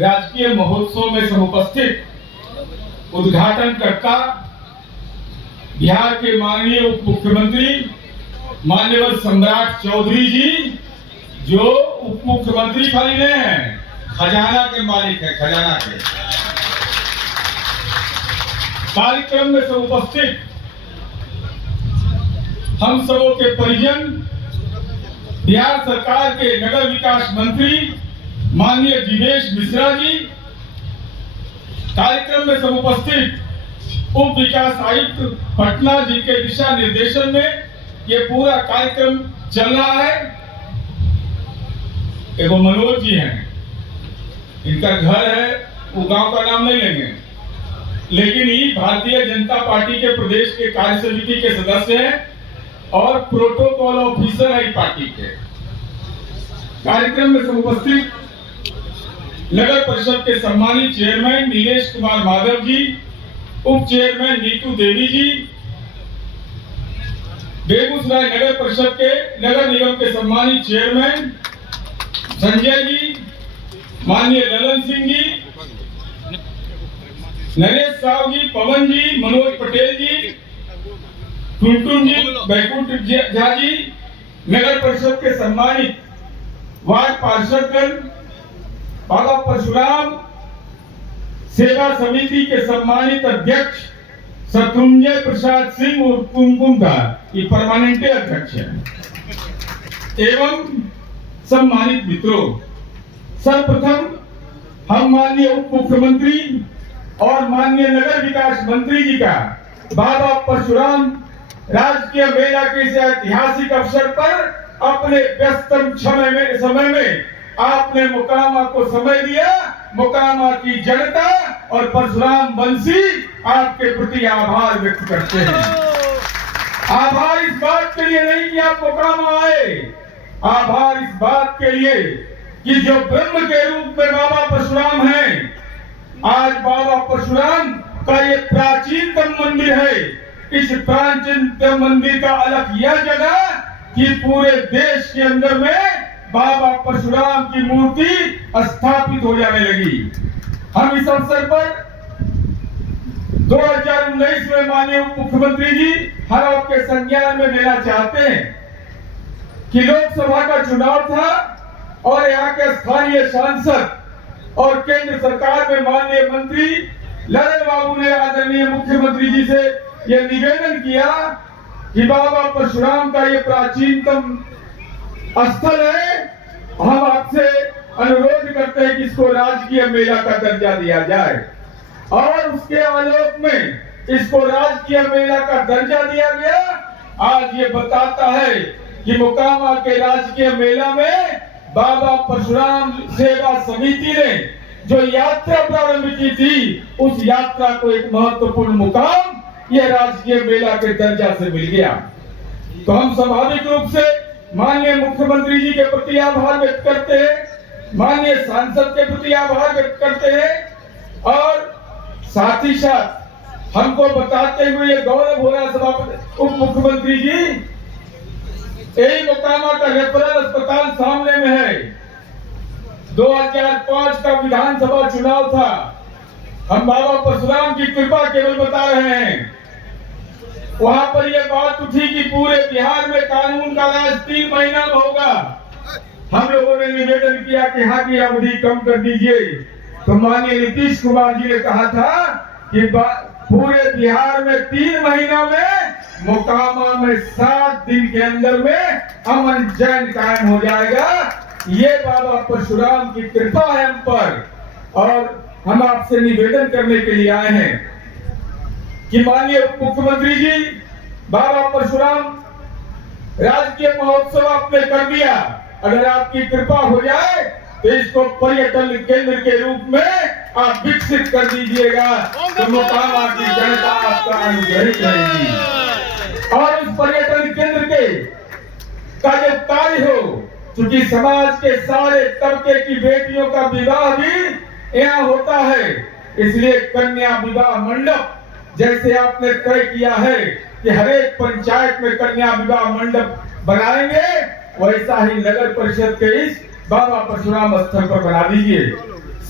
राजकीय महोत्सव में समुपस्थित उद्घाटन करता बिहार के माननीय उप मुख्यमंत्री मान्यवर सम्राट चौधरी जी, जो उप मुख्यमंत्री खाली नहीं है, खजाना के मालिक है, खजाना के। कार्यक्रम में समुपस्थित हम सबों के परिजन, बिहार सरकार के नगर विकास मंत्री माननीय जिवेश मिश्रा जी, कार्यक्रम में समुपस्थित उप विकास आयुक्त पटना जी के दिशा निर्देशन में ये पूरा कार्यक्रम चल रहा है। एवं मनोज जी हैं, इनका घर है, वो गांव का नाम नहीं लेंगे, लेकिन ये भारतीय जनता पार्टी के प्रदेश के कार्य समिति के सदस्य हैं और प्रोटोकॉल ऑफिसर है पार्टी के। कार्यक्रम में समुपस्थित नगर परिषद के सम्मानित चेयरमैन नीलेश कुमार माधव जी, उप चेयरमैन नीतू देवी जी, बेगूसराय नगर परिषद के नगर निगम के सम्मानित चेयरमैन संजय जी, माननीय ललन सिंह जी, नरेश साहु जी, पवन जी, मनोज पटेल जी, टुनटुन जी, बैकुंठ झा जी, नगर परिषद के सम्मानित वार्ड पार्षदगण, बाबा परशुराम सेवा समिति के सम्मानित अध्यक्ष शत्रुंजय प्रसाद सिंह और कुमकुम दा, ये परमानेंट अध्यक्ष है, एवं सम्मानित मित्रों, सर्वप्रथम हम माननीय उप मुख्यमंत्री और माननीय नगर विकास मंत्री जी का बाबा परशुराम राजकीय मेला के इस ऐतिहासिक अवसर पर अपने व्यस्तम समय में आपने मोकामा को समय दिया। मोकामा की जनता और परशुराम वंशी आपके प्रति आभार व्यक्त करते हैं। आभार इस बात के लिए नहीं कि आप मोकामा आए, आभार इस बात के लिए कि जो ब्रह्म के रूप में बाबा परशुराम हैं, आज बाबा परशुराम का ये प्राचीनतम मंदिर है। इस प्राचीनतम मंदिर का अलग यह जगह कि पूरे देश के अंदर में बाबा परशुराम की मूर्ति स्थापित हो जाने लगी। हम इस अवसर पर 2019 में माननीय उप मुख्यमंत्री जी हम आपके संज्ञान में लेना चाहते हैं कि लोकसभा का चुनाव था और यहाँ के स्थानीय सांसद और केंद्र सरकार में माननीय मंत्री ललन बाबू ने आदरणीय मुख्यमंत्री जी से यह निवेदन किया कि बाबा परशुराम का ये प्राचीनतम स्थल है, हम आपसे अनुरोध करते हैं कि इसको राजकीय मेला का दर्जा दिया जाए। और उसके आलोक में इसको राजकीय मेला का दर्जा दिया गया। आज ये बताता है कि मोकामा के राजकीय मेला में बाबा परशुराम सेवा समिति ने जो यात्रा प्रारंभ की थी, उस यात्रा को एक महत्वपूर्ण मुकाम यह राजकीय मेला के दर्जा से मिल गया। तो हम स्वाभाविक रूप से माननीय मुख्यमंत्री जी के प्रति आभार व्यक्त करते हैं, माननीय सांसद के प्रति आभार व्यक्त करते हैं और साथ ही साथ हमको बताते हुए ये गौरव हो रहा सभापति उप मुख्यमंत्री जी, यही मोकामा का रेफरल अस्पताल सामने में है। 2005 का विधानसभा चुनाव था। हम बाबा परशुराम की कृपा केवल बता रहे हैं। वहां पर यह बात उठी कि पूरे बिहार में कानून का राज 3 महीना में होगा। हम लोगों ने निवेदन किया कि हाँ की अवधि कम कर दीजिए, तो माननीय नीतीश कुमार जी ने कहा था कि पूरे बिहार में 3 महीना में, मोकामा में 7 दिन के अंदर में अमन चैन कायम हो जाएगा। ये बाबा परशुराम की कृपा है हम पर, और हम आपसे निवेदन करने के लिए आए हैं कि माननीय उप मुख्यमंत्री जी, बाबा परशुराम राजकीय महोत्सव आपने कर दिया, अगर आपकी कृपा हो जाए तो इसको पर्यटन केंद्र के रूप में आप विकसित कर दीजिएगा, तो मोकामा की जनता आपका अनुग्रहित रहेगी। और उस पर्यटन केंद्र के का जो कार्य हो, क्योंकि समाज के सारे तबके की बेटियों का विवाह भी यहाँ होता है, इसलिए कन्या विवाह मंडप जैसे आपने तय किया है कि हर एक पंचायत में कन्या विवाह मंडप बनाएंगे, वैसा ही नगर परिषद के इस बाबा परशुराम स्थल पर बना दीजिए।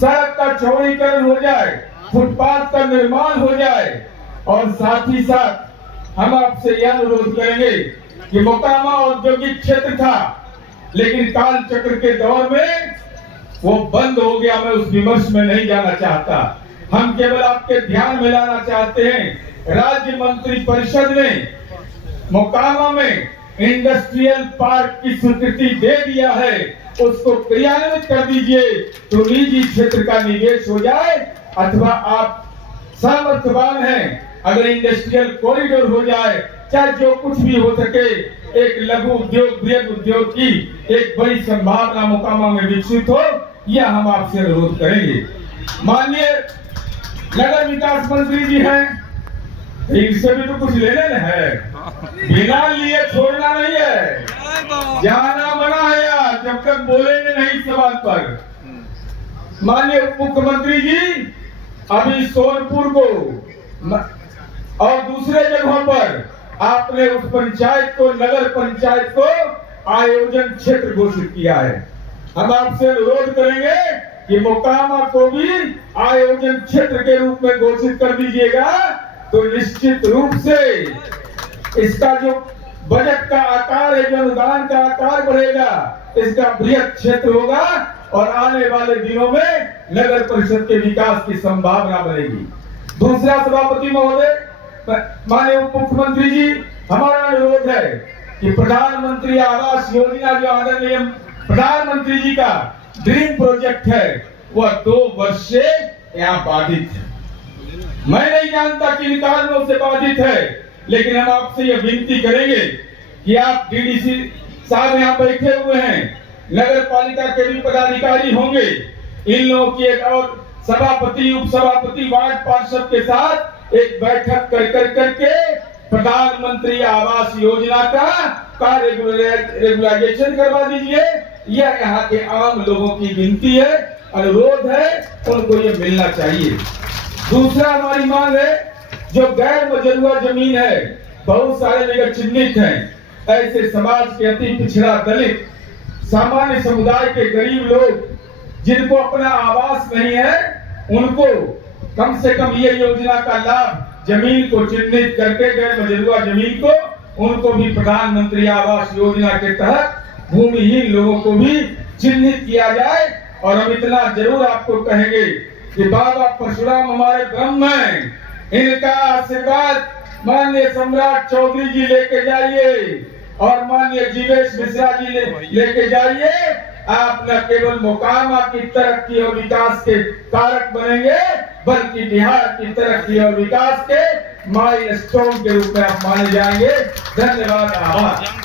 सड़क का चौड़ीकरण हो जाए, फुटपाथ का निर्माण हो जाए। और साथ ही साथ हम आपसे यह अनुरोध करेंगे कि मोकामा औद्योगिक क्षेत्र था, लेकिन काल चक्र के दौर में वो बंद हो गया। मैं उस विमर्श में नहीं जाना चाहता। हम केवल आपके ध्यान में लाना चाहते हैं, राज्य मंत्री परिषद ने मोकामा में इंडस्ट्रियल पार्क की स्वीकृति दे दिया है, उसको क्रियान्वित कर दीजिए तो निजी क्षेत्र का निवेश हो जाए। अथवा आप सामर्थ्यवान हैं, अगर इंडस्ट्रियल कॉरिडोर हो जाए, चाहे जो कुछ भी हो सके, एक लघु उद्योग बृहद उद्योग की एक बड़ी संभावना मोकामा में विकसित हो, यह हम आपसे अनुरोध करेंगे। माननीय नगर विकास मंत्री जी हैं, इनसे भी तो कुछ लेने न है, बिना लिए छोड़ना नहीं है, जाना मना है यार, जब तक बोलेंगे नहीं सवाल पर। माननीय उप मुख्यमंत्री जी, अभी सोनपुर को और दूसरे जगहों पर आपने उस पंचायत को, नगर पंचायत को आयोजन क्षेत्र घोषित किया है। हम आपसे अनुरोध करेंगे कि मोकामा को भी आयोजन क्षेत्र के रूप में घोषित कर दीजिएगा, तो निश्चित रूप से इसका जो बजट का आकार है, जो अनुदान का आकार बढ़ेगा, इसका बृहद क्षेत्र होगा और आने वाले दिनों में नगर परिषद के विकास की संभावना बनेगी। दूसरा, सभापति महोदय, माननीय उप मुख्यमंत्री जी, हमारा अनुरोध है कि प्रधानमंत्री आवास योजना जो आदरणीय प्रधानमंत्री जी का ड्रीम प्रोजेक्ट है, वह 2 वर्ष से यहाँ बाधित है। मैं नहीं जानता किन कारणों से बाधित है, लेकिन हम आपसे यह विनती करेंगे कि आप डीडीसी साहब यहाँ बैठे हुए हैं, नगर पालिका के भी पदाधिकारी होंगे, इन लोगों की एक और सभापति, उप सभापति, वार्ड पार्षद के साथ एक बैठक करके प्रधानमंत्री आवास योजना का रेगुलाइजेशन करवा दीजिए। यह यहाँ के आम लोगों की विनती है, अनुरोध है, उनको ये मिलना चाहिए। दूसरा, हमारी मांग है, जो गैर मजरूआ जमीन है, बहुत सारे जगह चिन्हित हैं, ऐसे समाज के अति पिछड़ा, दलित, सामान्य समुदाय के गरीब लोग जिनको अपना आवास नहीं है, उनको कम से कम ये योजना का लाभ, जमीन को चिन्हित करके गैर मजरूआ जमीन को, उनको भी प्रधानमंत्री आवास योजना के तहत भूमिहीन लोगों को भी चिन्हित किया जाए। और हम इतना जरूर आपको कहेंगे कि बाबा परशुराम हमारे ब्रह्म हैं, इनका आशीर्वाद माननीय सम्राट चौधरी जी लेके जाइए और माननीय जीवेश मिश्रा जी लेके जाइए। आप न केवल मोकामा की तरक्की और विकास के कारक बनेंगे, बल्कि बिहार की तरक्की और विकास के माइलस्टोन के रूप में आप माने जाएंगे। धन्यवाद, आभार।